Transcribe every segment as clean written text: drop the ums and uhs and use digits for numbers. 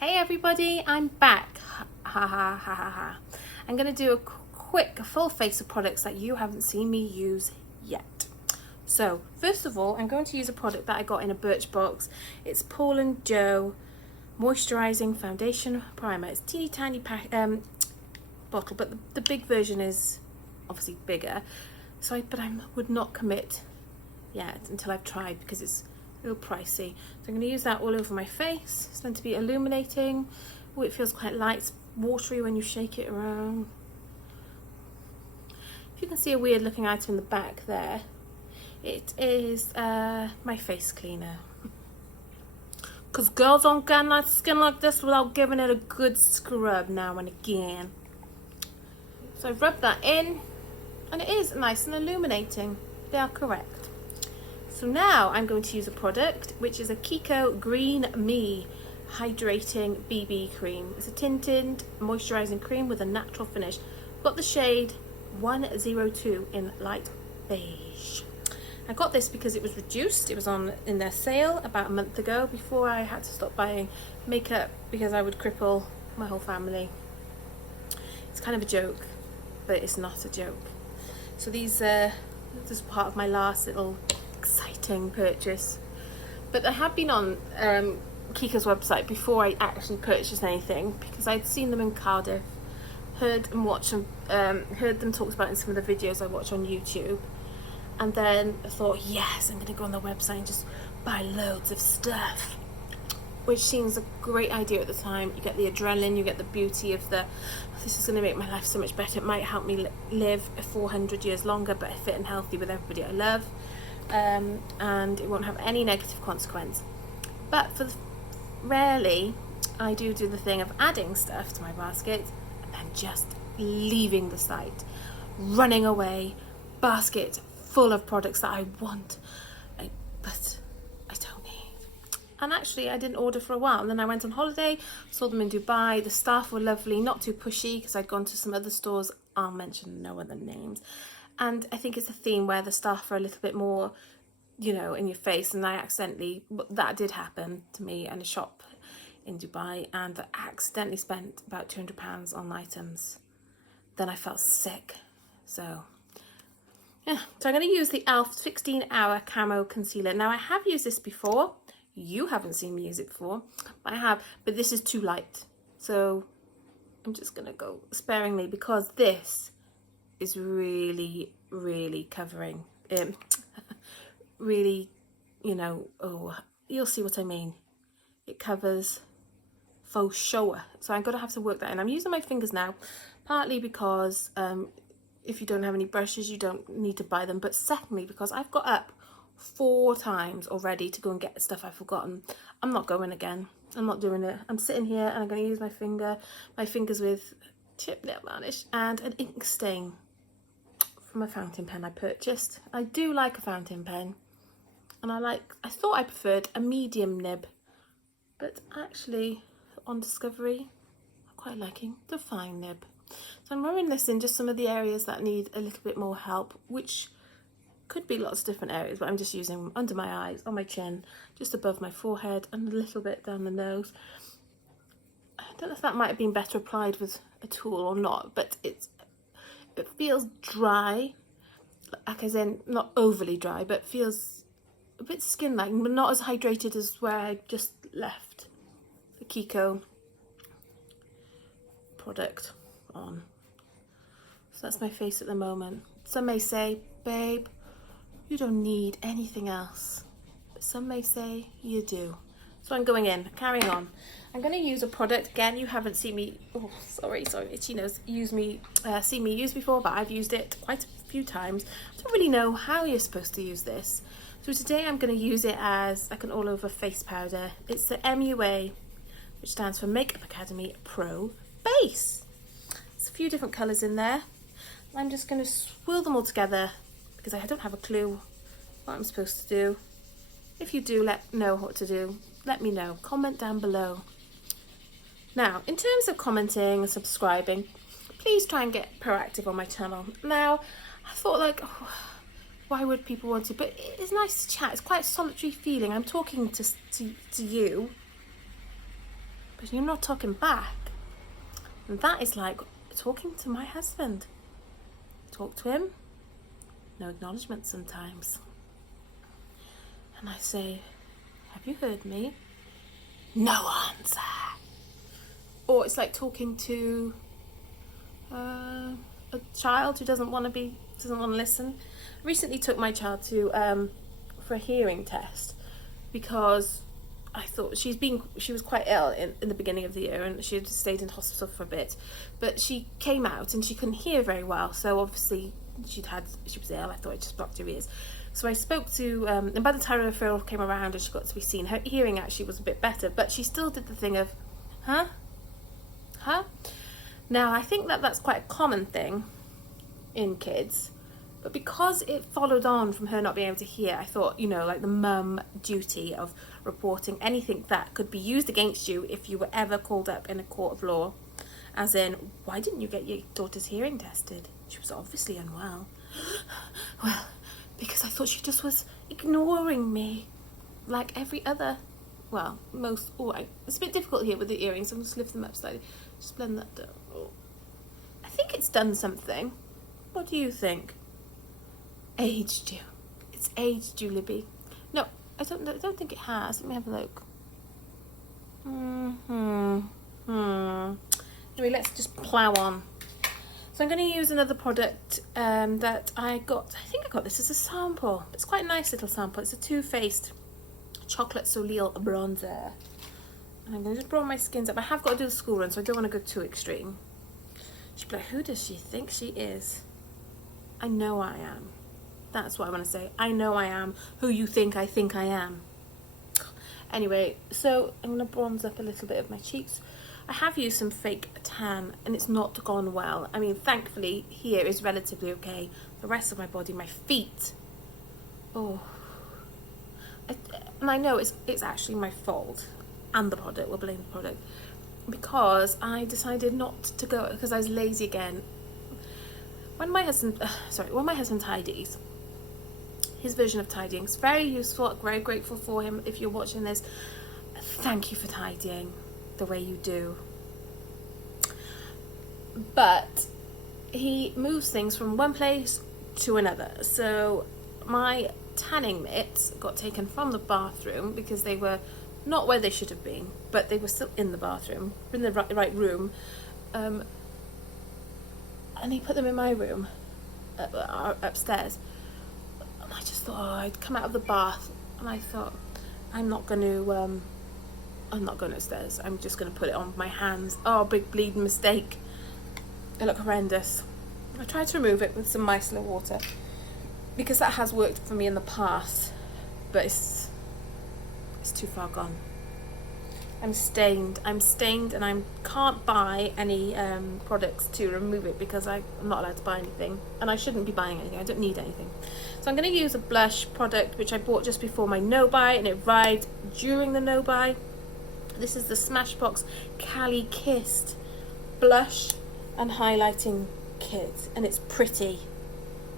Hey everybody, I'm back. Ha ha ha ha ha. I'm going to do a quick full face of products that you haven't seen me use yet. So first of all, I'm going to use a product that I got in a Birchbox. It's Paul & Joe Moisturizing Foundation Primer. It's a teeny tiny bottle, but the big version is obviously bigger. But I would not commit yet until I've tried because it's a little pricey. So I'm going to use that all over my face. It's meant to be illuminating. Oh, it feels quite light. It's watery when you shake it around. If you can see a weird looking item in the back there, it is my face cleaner. Because girls don't get nice skin like this without giving it a good scrub now and again. So I've rubbed that in and it is nice and illuminating. They are correct. So now I'm going to use a product which is a Kiko Green Me Hydrating BB Cream. It's a tinted moisturising cream with a natural finish. Got the shade 102 in light beige. I got this because it was reduced. It was in their sale about a month ago before I had to stop buying makeup because I would cripple my whole family. It's kind of a joke, but it's not a joke. So this is part of my last little exciting purchase, but I have been on Kiko's website before I actually purchased anything because I'd seen them in Cardiff, heard them talked about in some of the videos I watch on YouTube, and then I thought, yes, I'm going to go on their website and just buy loads of stuff, which seems a great idea at the time. You get the adrenaline, you get the beauty of this is going to make my life so much better. It might help me live 400 years longer, but fit and healthy with everybody I love. And it won't have any negative consequence. But rarely I do the thing of adding stuff to my basket and then just leaving the site, running away, basket full of products that I want, but I don't need. And actually I didn't order for a while, and then I went on holiday, saw them in Dubai. The staff were lovely, not too pushy, because I'd gone to some other stores, I'll mention no other names. And I think it's a theme where the staff are a little bit more, in your face. And that did happen to me in a shop in Dubai, and I accidentally spent about £200 on items. Then I felt sick. So, yeah. So I'm going to use the e.l.f. 16-hour camo concealer. Now, I have used this before. You haven't seen me use it before. But I have. But this is too light. So I'm just going to go sparingly because this is really, really covering. Really, you'll see what I mean. It covers faux shower. So I'm going to have to work that in. I'm using my fingers now, partly because if you don't have any brushes, you don't need to buy them. But secondly, because I've got up 4 times already to go and get stuff I've forgotten. I'm not going again. I'm not doing it. I'm sitting here and I'm going to use my fingers with chip nail varnish and an ink stain from a fountain pen I purchased. I do like a fountain pen, and I thought I preferred a medium nib, but actually on discovery I'm quite liking the fine nib. So I'm running this in just some of the areas that need a little bit more help, which could be lots of different areas, but I'm just using under my eyes, on my chin, just above my forehead, and a little bit down the nose. I don't know if that might have been better applied with a tool or not, but it feels dry, like as in not overly dry, but feels a bit skin-like, but not as hydrated as where I just left the Kiko product on. So that's my face at the moment. Some may say, babe, you don't need anything else. But some may say you do. So I'm going in, carrying on. I'm going to use a product, again, you haven't seen me, itchy nose, seen me use before, but I've used it quite a few times. I don't really know how you're supposed to use this. So today I'm going to use it as like an all-over face powder. It's the MUA, which stands for Makeup Academy Pro Base. There's a few different colours in there. I'm just going to swirl them all together because I don't have a clue what I'm supposed to do. If you do know what to do, let me know. Comment down below. Now, in terms of commenting and subscribing, please try and get proactive on my channel. Now, I thought why would people want to? But it's nice to chat. It's quite a solitary feeling. I'm talking to you but you're not talking back. And that is like talking to my husband. Talk to him, no acknowledgement sometimes. And I say, have you heard me? No answer. Or it's like talking to a child who doesn't want to listen. I recently took my child to for a hearing test because I thought she was quite ill in the beginning of the year, and she had stayed in hospital for a bit, but she came out and she couldn't hear very well, so obviously she was ill. I thought it just blocked her ears. So I spoke to and by the time the referral came around and she got to be seen, her hearing actually was a bit better, but she still did the thing of huh. Now I think that's quite a common thing in kids, but because it followed on from her not being able to hear, I thought, like the mum duty of reporting anything that could be used against you if you were ever called up in a court of law. As in, why didn't you get your daughter's hearing tested? She was obviously unwell. Well, because I thought she just was ignoring me like every other, most, it's a bit difficult here with the earrings, so I'm going to lift them up slightly. Just blend that down. Oh. I think it's done something. What do you think? Aged you. It's aged you, Libby. No, I don't think it has. Let me have a look. Anyway, let's just plow on. So I'm going to use another product that I got. I think I got this as a sample. It's quite a nice little sample. It's a Too Faced Chocolate Soleil bronzer. And I'm going to just bronze my skins up. I have got to do the school run, so I don't want to go too extreme. She'd be like, who does she think she is? I know I am. That's what I want to say. I know I am who you think I am. Anyway, so I'm going to bronze up a little bit of my cheeks. I have used some fake tan and it's not gone well. I mean, thankfully here is relatively okay. The rest of my body, my feet, and I know it's actually my fault and the product. We'll blame the product because I decided not to go because I was lazy again. When my husband tidies, his version of tidying is very useful. Very grateful for him. If you're watching this, thank you for tidying the way you do. But he moves things from one place to another. So my tanning mitts got taken from the bathroom because they were not where they should have been, but they were still in the bathroom, in the right room. And he put them in my room upstairs. And I just thought, I'd come out of the bath and I thought, I'm not going upstairs. I'm just going to put it on my hands. Oh, big bleeding mistake. It looked horrendous. I tried to remove it with some micellar water because that has worked for me in the past, but it's too far gone. I'm stained and I can't buy any products to remove it because I'm not allowed to buy anything, and I shouldn't be buying anything. I don't need anything. So I'm going to use a blush product which I bought just before my no-buy, and it arrived during the no-buy. This is the Smashbox Cali Kissed blush and highlighting kit, and it's pretty.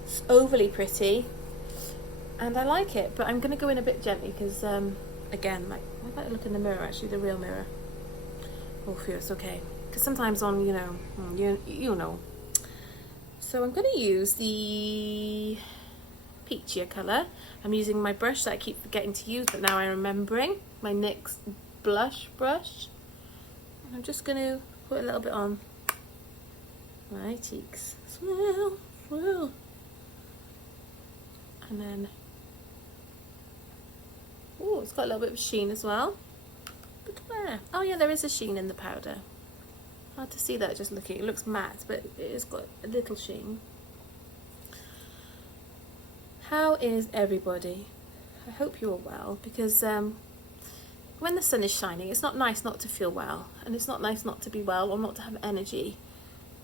It's overly pretty, and I like it. But I'm going to go in a bit gently because, again, like, I better look in the mirror. Actually, the real mirror. Oh, phew, it's okay. Because sometimes on, you know. So I'm going to use the peachier colour. I'm using my brush that I keep forgetting to use, but now I'm remembering. My NYX blush brush. And I'm just going to put a little bit on my cheeks. Swirl, swirl. And then, oh, it's got a little bit of sheen as well. But where? Oh yeah, there is a sheen in the powder. Hard to see that just looking. It looks matte, but it has got a little sheen. How is everybody? I hope you're well, because when the sun is shining, it's not nice not to feel well, and it's not nice not to be well or not to have energy,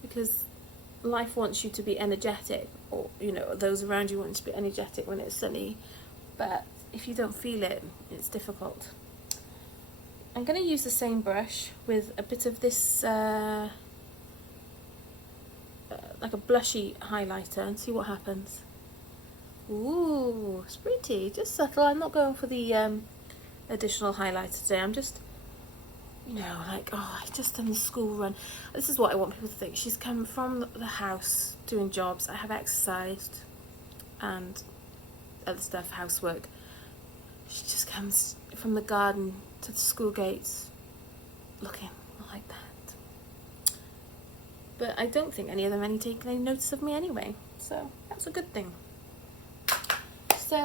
because life wants you to be energetic, or those around you want you to be energetic when it's sunny, but if you don't feel it, it's difficult. I'm going to use the same brush with a bit of this like a blushy highlighter and see what happens. Ooh, it's pretty, just subtle. I'm not going for the additional highlighter today. I'm just you know, like, oh, I've just done the school run. This is what I want people to think. She's come from the house doing jobs. I have exercised and other stuff, housework. She just comes from the garden to the school gates looking like that. But I don't think any of them any taking any notice of me anyway, so that's a good thing. So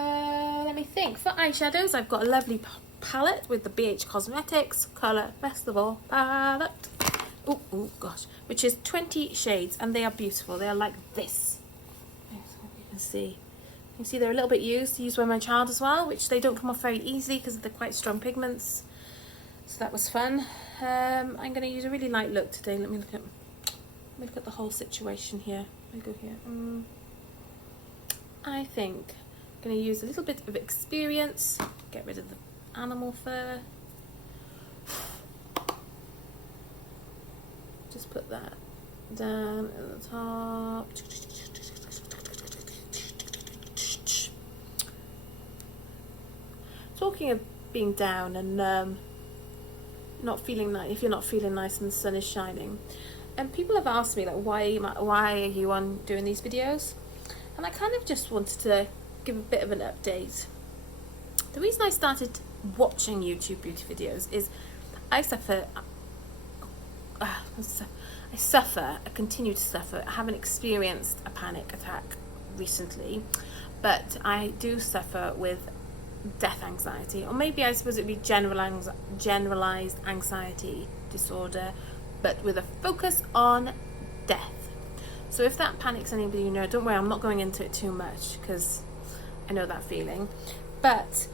let me think. For eyeshadows, I've got a lovely palette with the Beige Cosmetics Colour Festival palette. Oh gosh, which is 20 shades, and they are beautiful. They are like this. You can see. You can see they're a little bit used by my child as well, which they don't come off very easily because they're quite strong pigments. So that was fun. I'm going to use a really light look today. Let me look at the whole situation here. Let me go here. I think I'm going to use a little bit of Experience. Get rid of the animal fur. Just put that down at the top. Talking of being down and not feeling nice, if you're not feeling nice and the sun is shining, and people have asked me like, why are you on doing these videos? And I kind of just wanted to give a bit of an update. The reason I started watching YouTube beauty videos is I continue to suffer. I haven't experienced a panic attack recently, but I do suffer with death anxiety, or maybe I suppose it would be generalized anxiety disorder, but with a focus on death. So if that panics anybody you know, don't worry, I'm not going into it too much because I know that feeling. But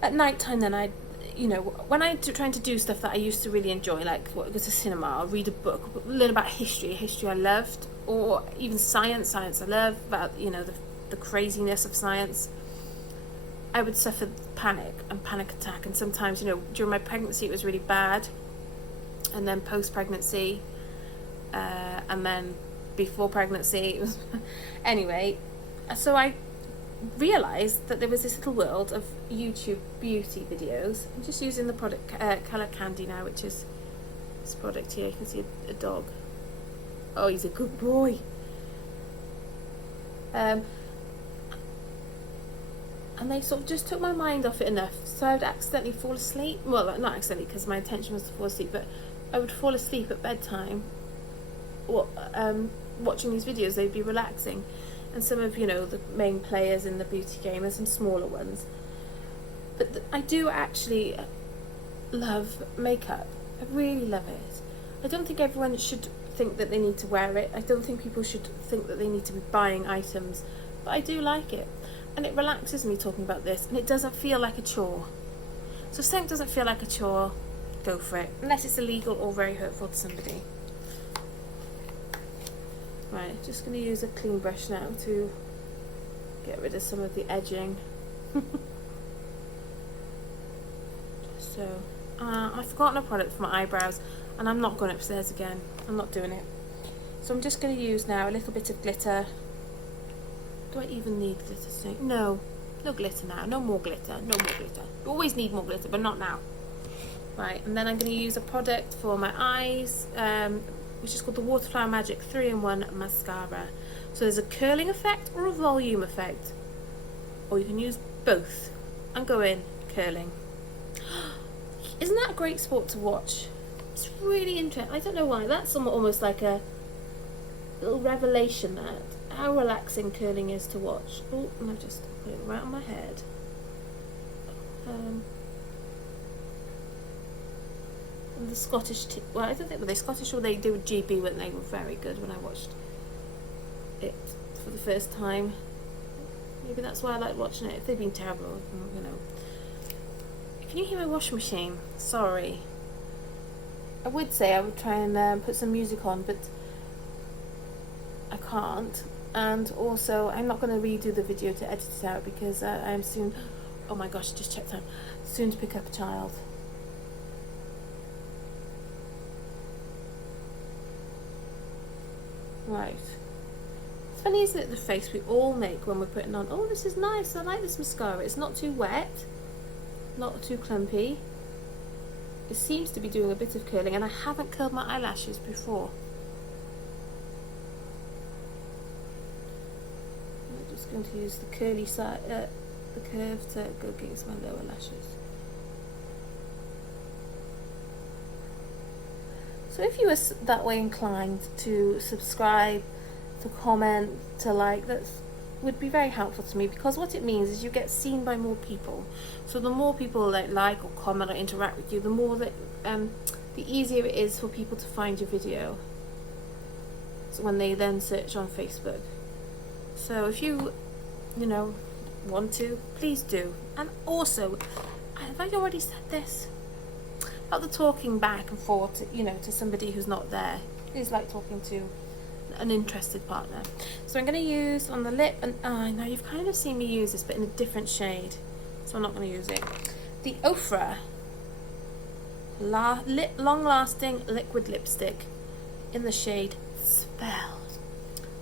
at night time, then when I'm trying to do stuff that I used to really enjoy, like go to cinema or read a book, learn about history I loved, or even science I love, about the craziness of science, I would suffer panic attack. And sometimes during my pregnancy it was really bad, and then post-pregnancy, and then before pregnancy it was anyway. So I realised that there was this little world of YouTube beauty videos. I'm just using the product Colour Candy now, which is this product here. You can see a dog. Oh, he's a good boy. And they sort of just took my mind off it enough, so I would accidentally fall asleep. Well, not accidentally, because my intention was to fall asleep, but I would fall asleep at bedtime watching these videos. They'd be relaxing. And some of the main players in the beauty game, and some smaller ones. But I do actually love makeup. I really love it. I don't think everyone should think that they need to wear it. I don't think people should think that they need to be buying items, but I do like it. And it relaxes me talking about this, and it doesn't feel like a chore. So if something doesn't feel like a chore, go for it, unless it's illegal or very hurtful to somebody. Right, just going to use a clean brush now to get rid of some of the edging. So, I've forgotten a product for my eyebrows, and I'm not going upstairs again. I'm not doing it. So I'm just going to use now a little bit of glitter. Do I even need glitter today? No glitter now. No more glitter. You always need more glitter, but not now. Right, and then I'm going to use a product for my eyes, which is called the Waterflower Magic 3-in-1 Mascara. So there's a curling effect or a volume effect, or you can use both. I'm going curling. Isn't that a great sport to watch? It's really interesting. I don't know why. That's almost like a little revelation, that how relaxing curling is to watch. Oh, and I've just put it right on my head. And the Scottish, well, I don't think were they Scottish or they do GB, when they were very good when I watched it for the first time. Maybe that's why I like watching it. If they've been terrible, Can you hear my washing machine? Sorry. I would say I would try and put some music on, but I can't. And also, I'm not going to redo the video to edit it out because I'm soon, oh my gosh, just check time, soon to pick up a child. Right. It's funny, isn't it, the face we all make when we're putting on, oh, this is nice, I like this mascara. It's not too wet, not too clumpy. it seems to be doing a bit of curling, and I haven't curled my eyelashes before. I'm just going to use the curly side, the curve to go against my lower lashes. So if you were that way inclined, to subscribe, to comment, to like, that would be very helpful to me, because what it means is you get seen by more people. So the more people that like or comment or interact with you, the more that the easier it is for people to find your video. So when they then search on Facebook. So if you want to, please do. And also, have I already said this? About the talking back and forth, to somebody who's not there. It's like talking to an interested partner. So I'm going to use on the lip, and now you've kind of seen me use this, but in a different shade. So I'm not going to use it. The Ofra long-lasting liquid lipstick in the shade Spell.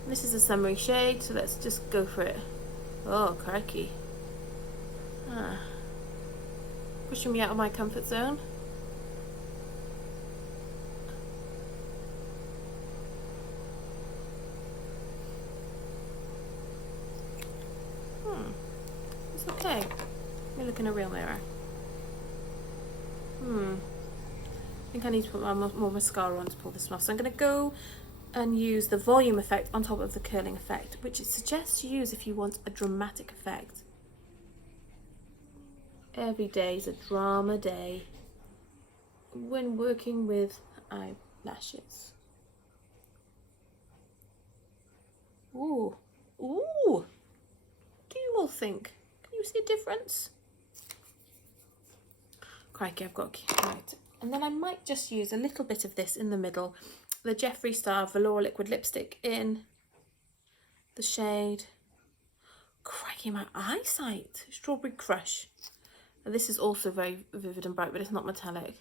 This is a summery shade, so let's just go for it. Oh, crikey. Pushing me out of my comfort zone. It's okay. Let me look in a real mirror. I think I need to put more mascara on to pull this off. So I'm going to go and use the volume effect on top of the curling effect, which it suggests you use if you want a dramatic effect. Every day is a drama day when working with eyelashes. Ooh. Ooh. Do you all think? Can you see a difference? Crikey, I've got right. And then I might just use a little bit of this in the middle, the Jeffree Star Velour liquid lipstick in the shade. Crikey, my eyesight. Strawberry Crush. And this is also very vivid and bright, but it's not metallic.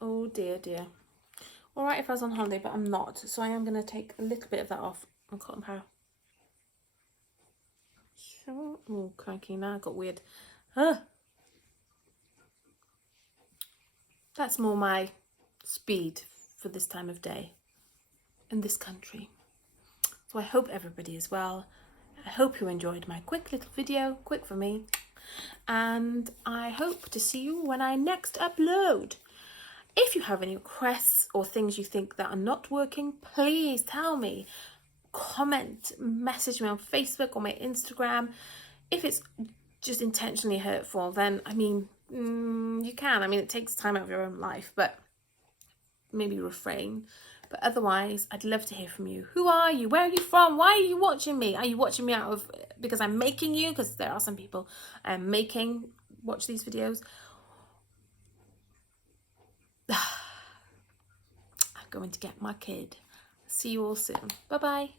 Oh dear, dear. Alright if I was on holiday, but I'm not. So I am going to take a little bit of that off on cotton powder. Oh, crikey, now I got weird. That's more my speed for this time of day in this country. So I hope everybody is well. I hope you enjoyed my quick little video, quick for me. And I hope to see you when I next upload. If you have any requests or things you think that are not working, please tell me. Comment, message me on Facebook or my Instagram. If it's just intentionally hurtful, then you can. It takes time out of your own life, but maybe refrain. But otherwise, I'd love to hear from you. Who are you? Where are you from? Why are you watching me? Are you watching me because I'm making you? Because there are some people watch these videos. I'm going to get my kid. See you all soon. Bye-bye.